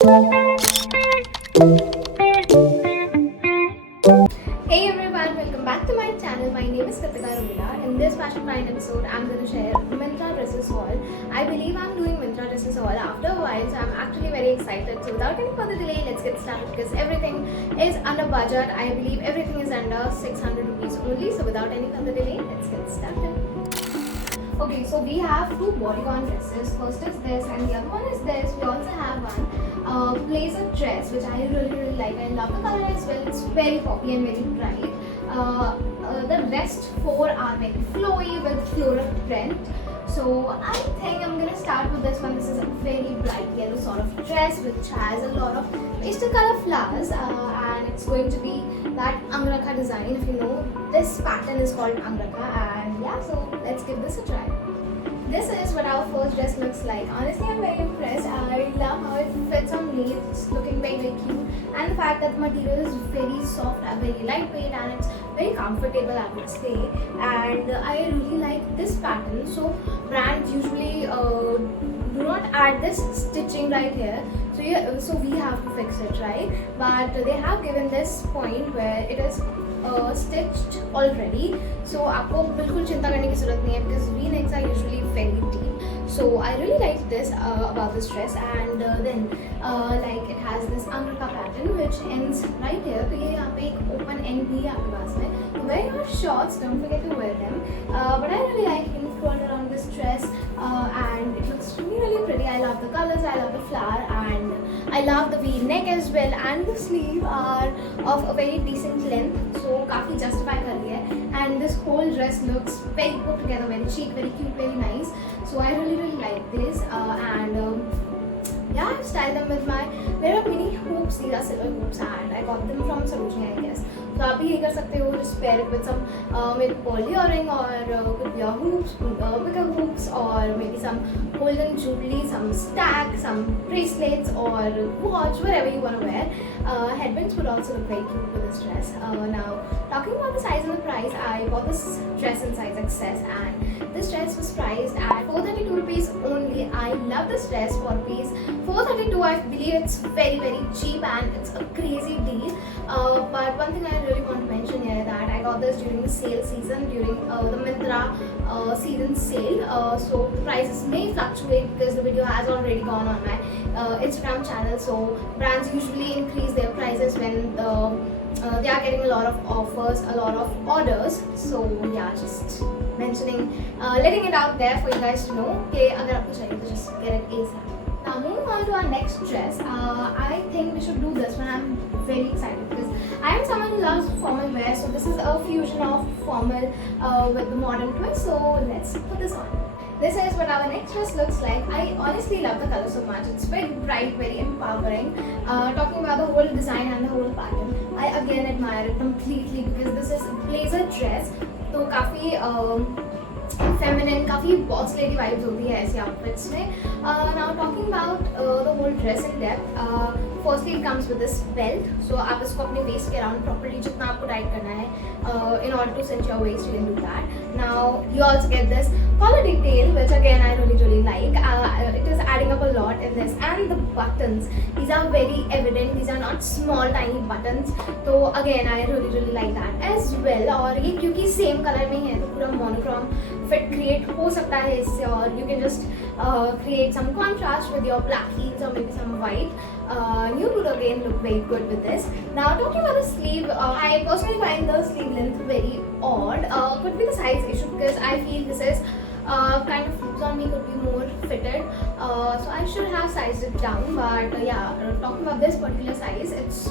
Hey everyone, welcome back to my channel. My name is Kritika Rumila. In this Fashion Find episode, I'm going to share Myntra dresses haul. I believe I'm doing Myntra dresses haul after a while, so I'm actually very excited. So without any further delay, let's get started because everything is under budget. I believe everything is under 600 rupees only. So without any further delay, let's get started. Okay, so we have two bodycon dresses. First is this and the other one is this. We also have one blazer dress which I really like. I love the color as well. It's very poppy and very bright. The rest four are very flowy with floral print. So I think I'm gonna start with this one. This is a very bright yellow sort of dress which has a lot of pastel color flowers and it's going to be that Angrakha design. If you know, this pattern is called Angrakha and yeah, so let's give this a try. This is what our first dress looks like. Honestly, I'm very impressed. I love how it fits on me. It's looking very cute. And the fact that the material is very soft and very lightweight and it's very comfortable, I would say. And I really like this pattern. So brands usually do not add this stitching right here. So yeah, so we have to fix it, right? But they have given this point where it is stitched already, so आपको बिल्कुल चिंता करने की ज़रूरत नहीं है because V-necks are usually very deep. So I really like this about this dress and then like it has this Angrakha pattern which ends right here. तो ये यहाँ पे एक open end भी है आपके पास में. So wear your shorts, don't forget to wear them. But I really like him scrolled around this dress and it looks really pretty. I love the colors, I love the flower and I love the V-neck as well and the sleeve are of a very decent length. So काफ़ी justify कर लिया है and this whole dress looks very put together, very chic, very cute, very nice. So I really like this and yeah, I've styled them with my, there are mini hoops, these are silver hoops and I got them from Sarojini, I guess. तो आप भी ये कर सकते हो, just pair it with some maybe pearl earring or could be a hoops, bigger hoops or maybe some golden jewelry, some stack, some bracelets or watch, whatever you want to wear. Headbands would also look very cute with this dress. Now, talking about the size and the price, I bought this dress in size XS and this dress was priced at 432 rupees only. I love this dress for rupees 432. I believe it's very cheap and it's a crazy deal. But one thing I really want to mention here that I got this during the sale season, during the Myntra season sale. So the prices may fluctuate because the video has already gone on my Instagram channel. So brands usually increase their prices when they are getting a lot of offers, a lot of orders. So yeah, just mentioning, letting it out there for you guys to know. Okay, agar aapko chahiye to just get it ASAP. Now moving on to our next dress, I think we should do this one. I'm very excited because I am someone who loves formal wear. So this is a fusion of formal with the modern twist. So let's put this on. This is what our next dress looks like. I honestly love the color so much. It's very bright, very empowering. Talking about the whole design and the whole pattern, I again admire it completely because this is a blazer dress. तो काफ़ी feminine, काफ़ी boss lady vibes होती है ऐसे outfits में. Now talking about the whole dress in depth. Firstly, it comes with this belt. So आप इसको अपने waist के around properly जितना आपको tight करना है in order to cinch your waist, you can do that. Now you also get this collar detail, which again I really like. It is adding up a lot in this, and the buttons. These are very evident. These are not small tiny buttons. So again I really like that as well. और ये क्योंकि same color में है तो पूरा monochrome fit create हो सकता है इससे और you can just create some contrast with your black heels or maybe some white. Nude would again look very good with this. Now talking about the sleeve, I personally find the sleeve length very odd. Could be the size issue because I feel this is kind of looks on me, could be more fitted. So I should have sized it down. But yeah, talking about this particular size, it's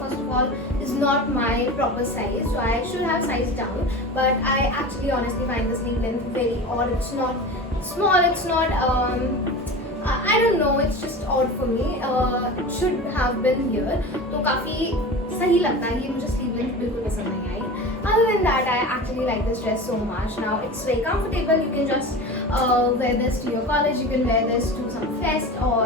first of all is not my proper size, so I should have sized down. But I actually honestly find the sleeve length very odd. It's not small. It's not I don't know, it's just odd for me. It should have been here. तो काफ़ी सही लगता है ये, मुझे sleeve length बिल्कुल पसंद नहीं आई. Other than that, I actually like this dress so much. Now it's very comfortable. You can just wear this to your college. You can wear this to some fest, or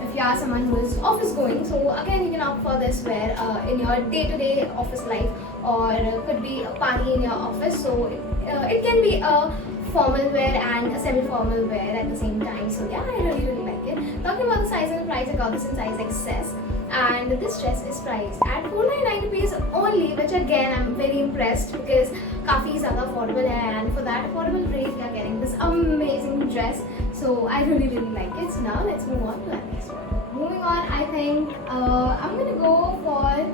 if you are someone who is office going. So again, you can opt for this wear in your day-to-day office life, or could be a party in your office. So it can be a formal wear and a semi-formal wear at the same time. So yeah, I really like it. talking about the size and the price, I got this in size XS. And this dress is priced at 499 rupees only, which again I'm very impressed because काफी ज़्यादा affordable है, and for that affordable rate you are getting this amazing dress. So I really like it. So now let's move on to our next one. Moving on, I think I'm gonna go for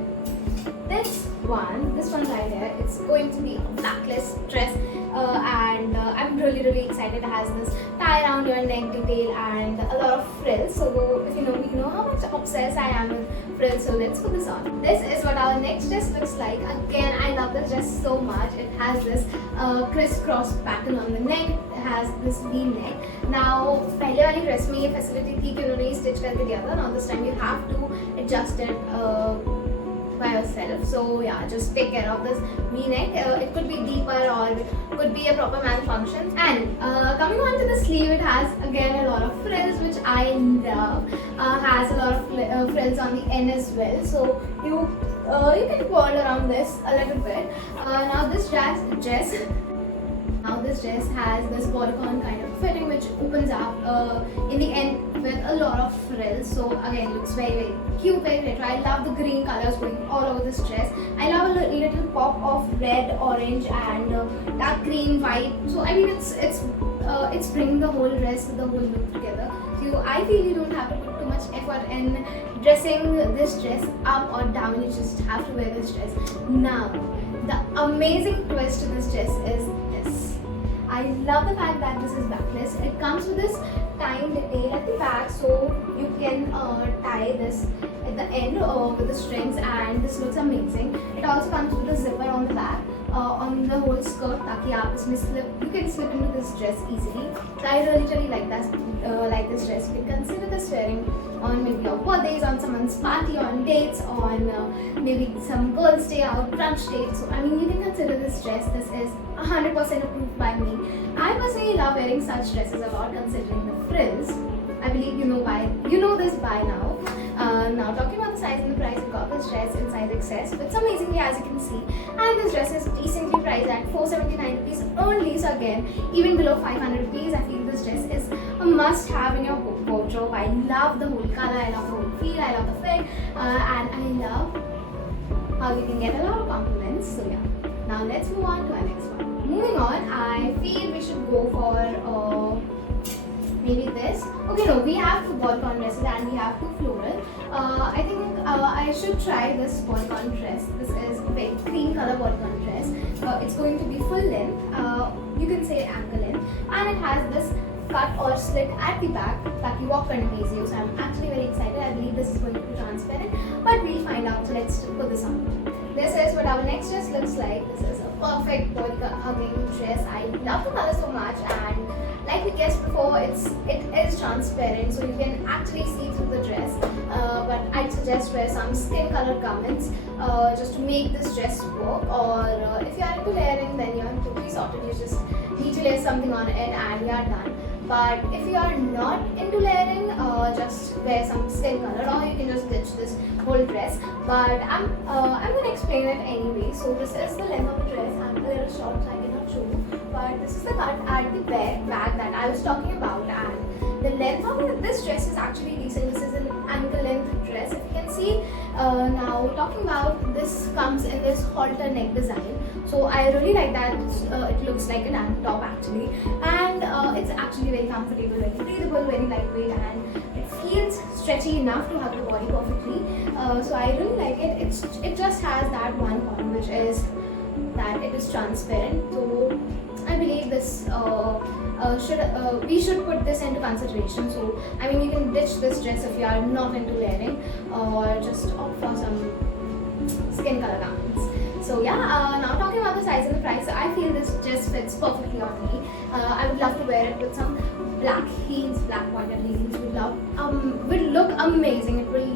this one right here. It's going to be a blacklist dress, and I'm really excited. It has this tie around your neck detail and a lot of frills. So if you know how much obsessed I am with frills. So let's put this on. This is what our next dress looks like. Again, I love this dress so much. It has this crisscross pattern on the neck. It has this V-neck. Now, पहले वाली dress में ये facility थी कि उन्होंने stitch करके दिया था. Now this time you have to adjust it by yourself. So yeah, just take care of this V-neck. It could be deeper or could be a proper malfunction. And coming on to the sleeve, it has again a lot of frills, which I love. Has a lot of frills on the end as well. So you can twirl around this a little bit. Now this dress has this bodycon kind of fitting, which opens up in the end with a lot of frills. So again, looks very cute, very retro. I love the green colors going all over this dress. I love a little pop of red, orange, and dark green, white. So I mean, it's bringing the whole dress, the whole look together. So I feel you don't have to put too much effort in dressing this dress up or down. You just have to wear this dress. Now, the amazing twist to this dress is this. I love the fact that this is backless. It comes with this tying detail at the back, so you can tie this at the end with the strings, and this looks amazing. It also comes with a zipper on the back, on the whole skirt, ताकि आप इसमें you can slip into this dress easily. So I really like this dress. You can consider this wearing on maybe your birthdays, on someone's party, on dates, on maybe some girls' day out, brunch dates. So I mean, you can consider this dress. This is 100% approved by me. I personally love wearing such dresses a lot, considering the frills. I believe you know this by now. Now talking about the size and the price, I got this dress in size XS, fits amazingly as you can see, and this dress is decently priced at 479 rupees only. So again, even below 500 rupees, I feel this dress is a must-have in your wardrobe. I love the whole color, I love the whole feel, I love the fit, and I love how you can get a lot of compliments. So yeah, now let's move on to our next one. Moving on, I feel we should go for maybe this. Okay, no, we have two bodycon dresses and we have two floral. I think I should try this bodycon dress. This is a very cream color bodycon dress. It's going to be full length. You can say ankle length, and it has this cut or slit at the back ताकि walk करने में easy हो. So I'm actually very excited. I believe this is going to be transparent, but we'll find out. So let's put this on. This is what our next dress looks like. This is a perfect body hugging dress. I love the color so much, and like we guessed before, it is transparent, so you can actually see through the dress. But I'd suggest wear some skin colored garments just to make this dress work. Or if you are into layering, then you're totally sorted. You just need to layer something on it, and you're done. But if you are not into layering, just wear some skin color, or you can just ditch this whole dress. But I'm gonna explain it anyway. So this is the length of the dress. I'm a little short, so I cannot show you. But this is the cut at the back that I was talking about, and the length of this dress is actually decent. This is an ankle length dress, if you can see. Now talking about this, comes in this halter neck design. So I really like that. It looks like a tank top actually, and it's actually very comfortable, very breathable, very lightweight, and it feels stretchy enough to hug the body perfectly. So I really like it. It just has that one con, which is that it is transparent. So I believe this we should put this into consideration. So I mean, you can ditch this dress if you are not into layering, or just opt for some skin color garments. So yeah, now talking about the size and the price, so I feel this dress fits perfectly on me. I would love to wear it with some black heels, black pointed heels. Would look amazing. It will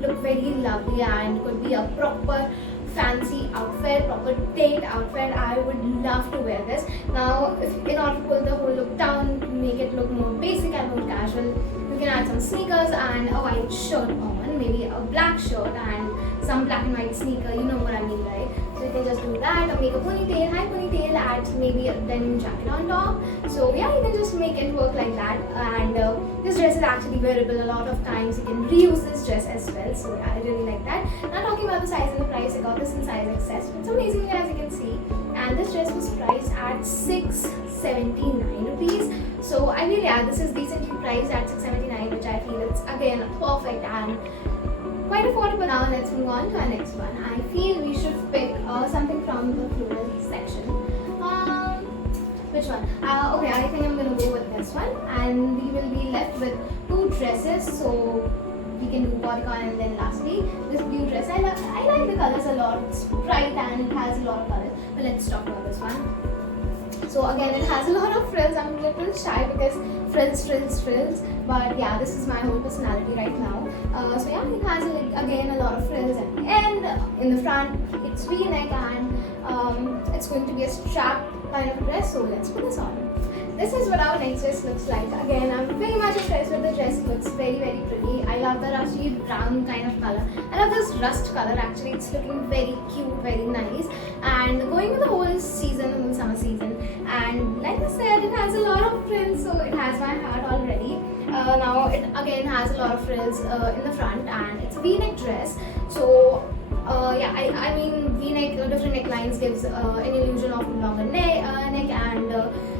look very lovely, and could be a proper fancy outfit, proper date outfit. I would love to wear this. Now, in order to pull the whole look down, to make it look more basic and more casual, you can add some sneakers and a white shirt on, maybe a black shirt and some black and white sneaker. You know what I mean, right? So So you can just do that or make a ponytail, high ponytail, add maybe a denim jacket on top. So yeah, you can just make it work like that. And this dress is actually wearable a lot of times. You can reuse this dress as well. So yeah, I really like that. Now talking about the size and the price, I got this in size XS. It's amazing as you can see. And this dress was priced at 679 rupees. So I mean, yeah, this is decently priced at 679, which I feel it's again perfect and quite affordable. Now let's move on to our next one. I feel we should pick something from the floral section. Which one? Okay, I think I'm gonna go with this one, and we will be left with two dresses. So we can do bodycon and then lastly this blue dress. I like the colors a lot. It's bright and it has a lot of colors. But let's talk about this one. So again, it has a lot of frills. I'm a little shy because frills. But yeah, this is my whole personality right now. So yeah, it has again a lot of frills at the end. In the front, it's V-neck and it's going to be a strap kind of dress. So let's put this on. This is what our next dress looks like. Again, I'm very much impressed with the dress. It looks very pretty. I love the rusty brown kind of color. I love this rust color actually. It's looking very cute, very nice. And going with the whole season, the whole summer season. And like I said, it has a lot of frills, so it has my heart already. Now it again has a lot of frills in the front, and it's a V-neck dress. So yeah, I mean V-neck, different necklines gives an illusion of longer neck and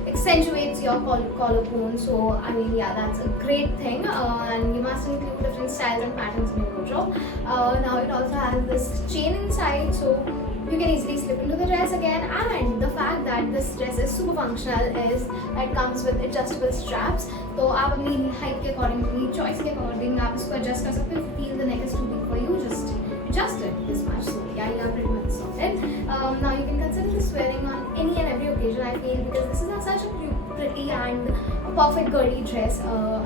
accentuates your collarbone. So I mean, yeah, that's a great thing. And you must include different styles and patterns in your wardrobe. Now it also has this chain inside, so you can easily slip into the dress again. And the fact that this dress is super functional is that it comes with adjustable straps. तो आप अपनी height के according, अपनी choice के according आप इसको adjust कर सकते हो. If you feel the neck is too big for you, just adjust it this much. So yeah, you are pretty much sorted. Now you can consider this wearing on any and every occasion, I feel, because this is such a pretty and a perfect girly dress.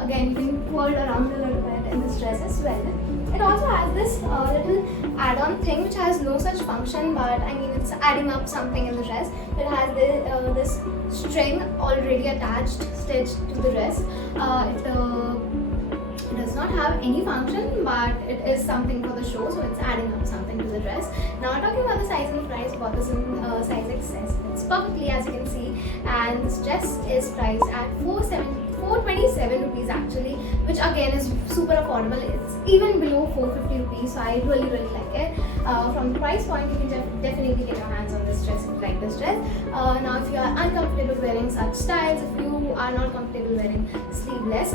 Again, you can twirl around a little bit in this dress as well. It also has this little add-on thing which has no such function, but I mean it's adding up something in the dress. It has this string already attached, stitched to the dress. It does not have any function, but it is something for the show, so it's adding up something to the dress. Now talking about the size and the price, bought this in size XS. It's perfectly as you can see, and this dress is priced at 427 rupees actually, which again is super affordable. It's even below 450 rupees, so I really like it. From the price point, you can definitely get your hands on this dress if you like this dress. Now if you are uncomfortable wearing such styles, if you are not comfortable wearing sleeveless,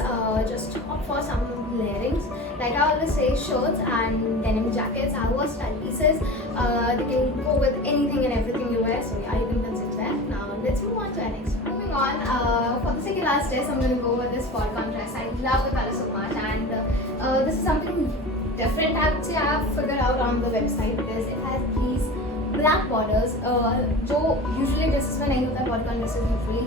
just opt for some layerings. Like I always say, shirts and denim jackets are versatile pieces. They can go with anything and everything you wear, so yeah, you can consider that. Now let's move on to our next one. Moving on, for the second last dress, I'm going to go with this bodycon dress. I love the color so much, and this is something different I would say I have figured out on the website, because it has these black borders. जो usually dresses में नहीं होता, bodycon dresses usually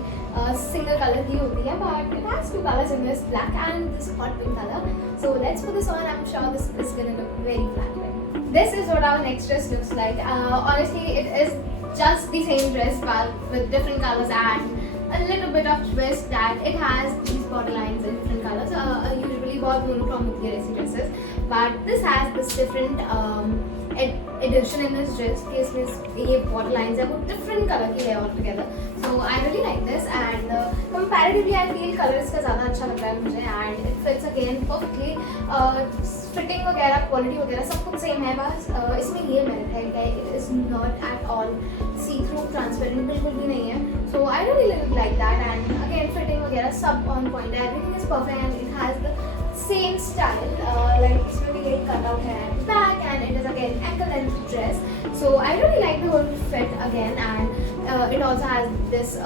single color ही होती है, but it has two colors in this, black and this hot pink color. So let's put this on. I'm sure this is going to look very flattering. This is what our next dress looks like. Honestly, it is just the same dress but with different colors and a little bit of twist that it has these borderlines in different colors. Usually बहुत monochrome होती है ऐसी dresses, but this has this different addition in this dress कि इसमें ये borderlines है वो different color की है altogether. So I really like this, and comparatively I feel color इसका ज़्यादा अच्छा लग रहा है मुझे, and it fits again perfectly. Fitting वगैरह, quality वगैरह सब कुछ same है, बस इसमें ये मेरिट है कि it is not at all see-through, transparent बिल्कुल भी नहीं है. So I really like that, and again fitting वगैरह सब on point, everything is perfect, and it has the same style. Like इसमें भी एक cutout है at the back, and it is again ankle length dress. So I really like the whole fit again, and it also has this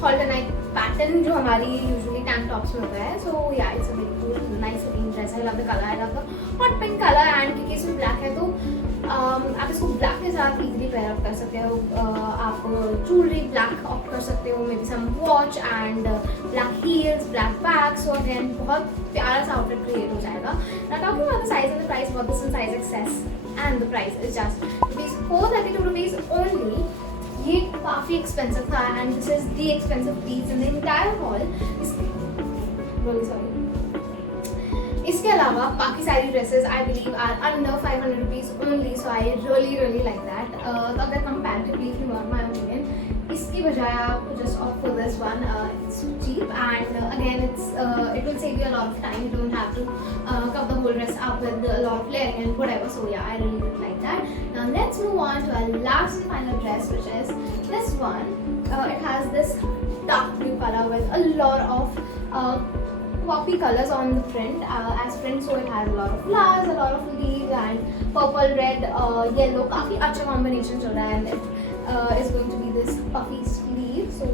halter neck pattern जो हमारी usually tank tops में होता है. So yeah, it's a very cool, nice looking dress. I love the color, I love the hot pink color, and क्योंकि इसमें black है तो आप इसको ब्लैक के साथ इजीली पेयर अप कर सकते हो. आप ज्वेलरी ब्लैक ऑप्ट कर सकते हो, maybe some watch and black heels, black bag. So again बहुत प्यारा सा आउटफिट क्रिएट हो जाएगा. Now talking about the size and the price, bought this in size XS, and the price is just ₹432 only. ये काफ़ी expensive था, and this is the expensive piece in the entire haul. Sorry. इसके अलावा बाकी सारी dresses I believe are under 500 rupees rupees only, so I really like that. तो अगर comparatively if you want my opinion, इसकी बजाय आप just opt for this one. It's cheap and again it will save you a lot of time. You don't have to cover the whole dress up with a lot of layering and whatever. So yeah, I really did like that. Now let's move on to our last and final dress, which is this one. It has this dark blue color with a lot of poppy colors on the print as print, so it has a lot of flowers, a lot of leaves and purple, red, yellow. काफी अच्छा combination चल रहा है and it is going to be this puffy sleeve. So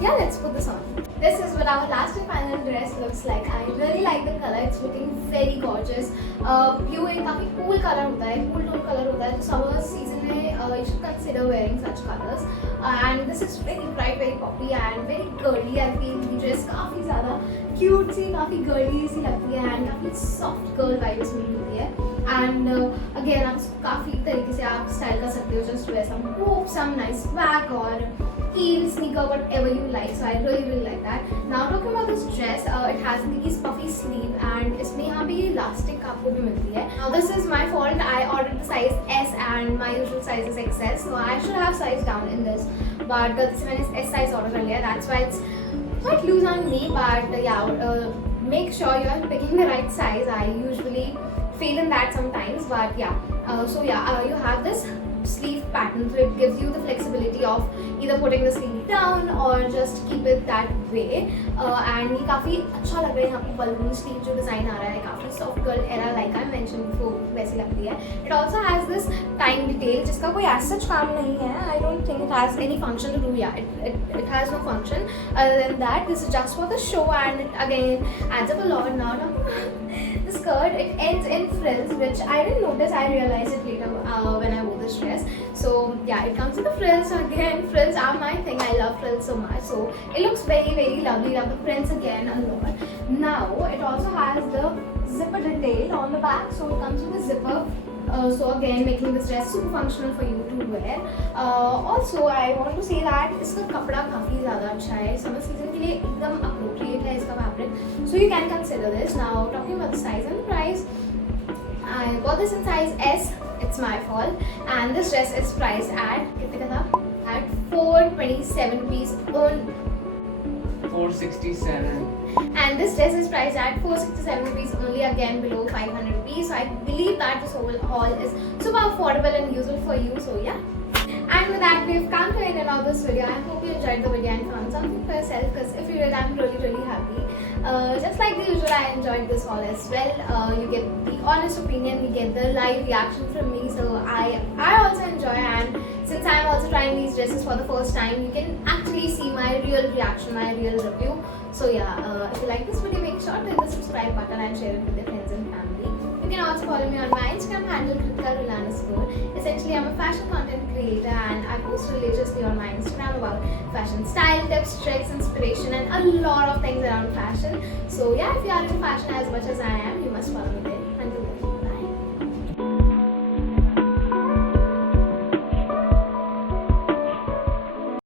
yeah, let's put this on. This is what our last and final dress looks like. I really like the color. It's looking very gorgeous. Blue एक काफी cool color होता है, cool tone color होता है. तो summer season में you should consider wearing such colors. And this is very bright, very poppy and very girly. I feel the dress काफी ज़्यादा cute सी, काफी girly सी लगती है and काफी soft girl vibes मिली होती है. And again आप इसको काफी तरीके से आप style कर सकते हो. Just wear some rope, some nice bag or heel, sneaker, whatever you like. So I really like that. Now talking about this dress, it has these puffy sleeve and इसमें यहाँ पे ये elastic आपको भी मिलती है. Now this is my fault. I ordered the size S and my usual size is XS, so I should have sized down in this. But गलती से मैंने S size order कर लिया. That's why it's quite loose on me. But yeah, make sure you are picking the right size. I usually fail in that sometimes. But yeah, so yeah, you have this sleeve pattern, so it gives you the flexibility of either putting the sleeve down or just keep it that way. And ये काफ़ी अच्छा लग रहा है. यहाँ पे balloon sleeve जो design आ रहा है काफ़ी soft girl era like I mentioned before वैसी लगती है. It also has this time detail जिसका कोई as such काम नहीं है. I don't think it has any function to do. Yeah, it has no function other than that. This is just for the show and it again adds up a lot. Now the skirt, it ends in frills, which I didn't notice. I realized it later when I wore this dress. So yeah, it comes with the frills. So again, frills are my thing. I love frills so much. So it looks very lovely. Love the prints again a lot. Now it also has the zipper detail on the back. So it comes with a zipper. So again, making this dress super functional for you to wear. Also, I want to say that इसका कपड़ा काफ़ी ज़्यादा अच्छा है. Summer season के लिए एकदम appropriate है इसका fabric. So you can consider this. Now talking about the size and the price, I bought this in size S. It's my fault. And this dress is priced at कितने का था? At 427 rupees only. 467. And this dress is priced at 467 rupees only, again below 500 rupees. So I believe that this whole haul is super affordable and useful for you. So yeah. And with that, we've come to the end of this video. I hope you enjoyed the video and found something for yourself, because if you did, I'm really happy. Just like the usual, I enjoyed this haul as well. You get the honest opinion, you get the live reaction from me, so I also enjoy. And since I'm also trying these dresses for the first time, you can actually see my real reaction, my real review. So yeah, if you like this video, make sure to hit the subscribe button and share it with your friends and family. You can also follow me on my Instagram handle kritika_. Essentially, I'm a fashion content creator and I post religiously on my Instagram about fashion style, tips, tricks, inspiration and a lot of things around fashion. So yeah, if you are into fashion as much as I am, you must follow me there.